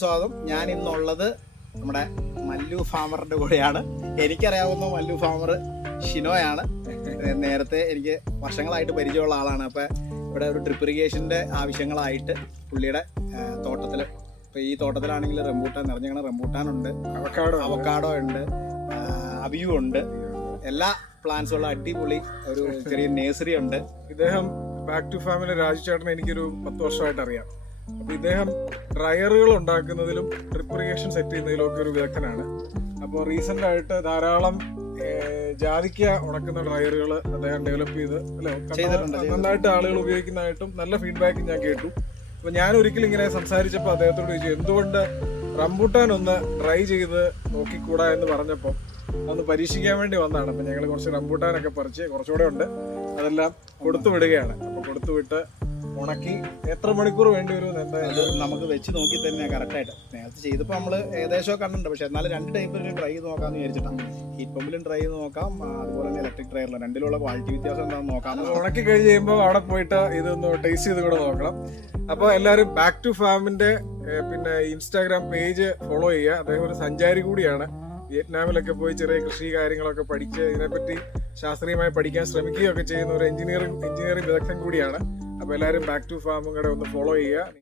സ്വാഗതം. ഞാൻ ഇന്നുള്ളത് നമ്മുടെ മല്ലു ഫാമറിന്റെ കൂടെയാണ്. എനിക്കറിയാവുന്ന മല്ലു ഫാമർ ഷിനോയാണ്. നേരത്തെ എനിക്ക് വർഷങ്ങളായിട്ട് പരിചയമുള്ള ആളാണ്. അപ്പം ഇവിടെ ഒരു ഡ്രിപ്പ് ഇറിഗേഷൻ്റെ ആവശ്യങ്ങളായിട്ട് പുള്ളിയുടെ തോട്ടത്തിൽ, ഇപ്പോൾ ഈ തോട്ടത്തിലാണെങ്കിൽ റംബൂട്ടാൻ നിറഞ്ഞ റംബൂട്ടാനുണ്ട്, അവക്കാഡോ ഉണ്ട്, അബിയു ഉണ്ട്, എല്ലാ പ്ലാന്റ്സുള്ള അടിപൊളി ഒരു ചെറിയ നേഴ്സറി ഉണ്ട്. ഇദ്ദേഹം ബാക്ക് ടു ഫാമിലെ രാജു ചേട്ടനെ എനിക്കൊരു 10 വർഷമായിട്ട് അറിയാം. അപ്പോൾ ഇദ്ദേഹം ഡ്രയറുകൾ ഉണ്ടാക്കുന്നതിലും ഡ്രിപ്പ് ഇറിഗേഷൻ സെറ്റ് ചെയ്യുന്നതിലും ഒക്കെ ഒരു വിദഗ്ധനാണ്. അപ്പോൾ റീസെന്റ് ആയിട്ട് ധാരാളം ജാതിക്ക ഉണക്കുന്ന ഡ്രയറുകൾ അദ്ദേഹം ഡെവലപ്പ് ചെയ്ത് നന്നായിട്ട് ആളുകൾ ഉപയോഗിക്കുന്നതായിട്ടും നല്ല ഫീഡ്ബാക്ക് ഞാൻ കേട്ടു. അപ്പോൾ ഞാൻ ഒരിക്കലും ഇങ്ങനെ സംസാരിച്ചപ്പോൾ അദ്ദേഹത്തോട് ചോദിച്ചു, എന്തുകൊണ്ട് റംബൂട്ടാൻ ഒന്ന് ട്രൈ ചെയ്ത് നോക്കിക്കൂടാ എന്ന് പറഞ്ഞപ്പോൾ അതൊന്ന് പരീക്ഷിക്കാൻ വേണ്ടി വന്നതാണ്. അപ്പം ഞങ്ങൾ കുറച്ച് റംബൂട്ടാനൊക്കെ പറിച്ച് കുറച്ചുകൂടെ ഉണ്ട്, അതെല്ലാം കൊടുത്തു വിടുകയാണ്. അപ്പോൾ കൊടുത്തു വിട്ട് ഉണക്കി എത്ര മണിക്കൂർ വേണ്ടി വരും അത് നമുക്ക് വെച്ച് നോക്കി തന്നെ കറക്റ്റായിട്ട്. നേരത്തെ ചെയ്തപ്പോൾ നമ്മൾ ഏകദേശം കണ്ടിട്ടുണ്ട്, പക്ഷെ എന്നാലും 2 ടൈപ്പിൽ ട്രൈ ചെയ്ത് നോക്കാമെന്ന് വിചാരിച്ചിട്ടാണ്. ഹീറ്റ് പമ്പിലും ട്രൈ ചെയ്ത് നോക്കാം, അതുപോലെ തന്നെ ഇലക്ട്രിക് ഡ്രയറിലും രണ്ടിലുള്ള ക്വാളിറ്റി വ്യത്യാസം എന്താണെന്ന് നോക്കാം. ഉണക്കി കഴിഞ്ഞ് കഴിയുമ്പോൾ അവിടെ പോയിട്ട് ഇതൊന്ന് ടേസ്റ്റ് ചെയ്ത് കൂടെ നോക്കണം. അപ്പോൾ എല്ലാവരും ബാക്ക് ടു ഫാമിന്റെ പിന്നെ ഇൻസ്റ്റാഗ്രാം പേജ് ഫോളോ ചെയ്യുക. അദ്ദേഹം ഒരു സഞ്ചാരി കൂടിയാണ്. വിയറ്റ്നാമിലൊക്കെ പോയി ചെറിയ കൃഷി കാര്യങ്ങളൊക്കെ പഠിച്ച് ഇതിനെപ്പറ്റി ശാസ്ത്രീയമായി പഠിക്കാൻ ശ്രമിക്കുകയൊക്കെ ചെയ്യുന്ന ഒരു എഞ്ചിനീയറിംഗ് വിദഗ്ധൻ കൂടിയാണ്. അപ്പോൾ എല്ലാവരും ബാക്ക് ടു ഫാമും കൂടെ ഒന്ന് ഫോളോ ചെയ്യുക.